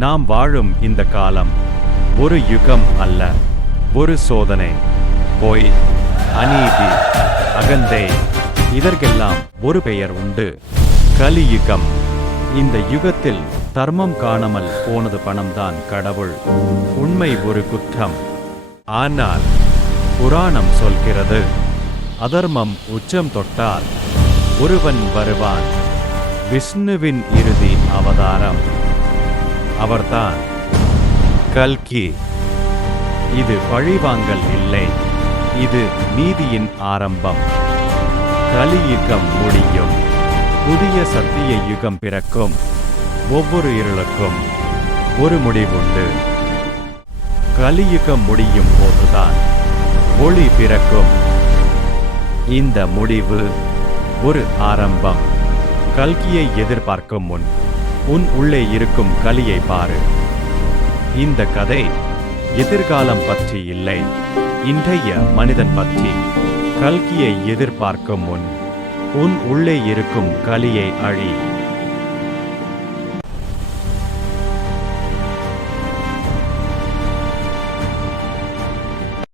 நாம் வாழும் இந்த காலம் ஒரு யுகம் அல்ல, ஒரு சோதனை. பொய், அநீதி, அகந்தை, இதற்கெல்லாம் ஒரு பெயர் உண்டு, கலியுகம். இந்த யுகத்தில் தர்மம் காணாமல் போனது பணம்தான் கடவுள். உண்மை ஒரு குற்றம். ஆனால் புராணம் சொல்கிறது, அதர்மம் உச்சம் தொட்டால் ஒருவன் வருவான், விஷ்ணுவின் இறுதி அவதாரம். அவர்தான் கல்கி. இது பழிவாங்கல் இல்லை, இது நீதியின் ஆரம்பம். கலியுகம் முடியும், புதிய சத்திய யுகம் பிறக்கும். ஒவ்வொரு இருளுக்கும் ஒரு முடிவுண்டு. கலியுகம் முடியும் போதுதான் ஒளி பிறக்கும். இந்த முடிவு ஒரு ஆரம்பம். கல்கியை எதிர்பார்க்கும் முன் உன் உள்ளே இருக்கும் கலியை பாரு. இந்த கதை எதிர்காலம் பற்றி இல்லை, இன்றைய மனிதன் பற்றி. கல்கியை எதிர்பார்க்கும் முன் உன் உள்ளே இருக்கும் கலியை அழி.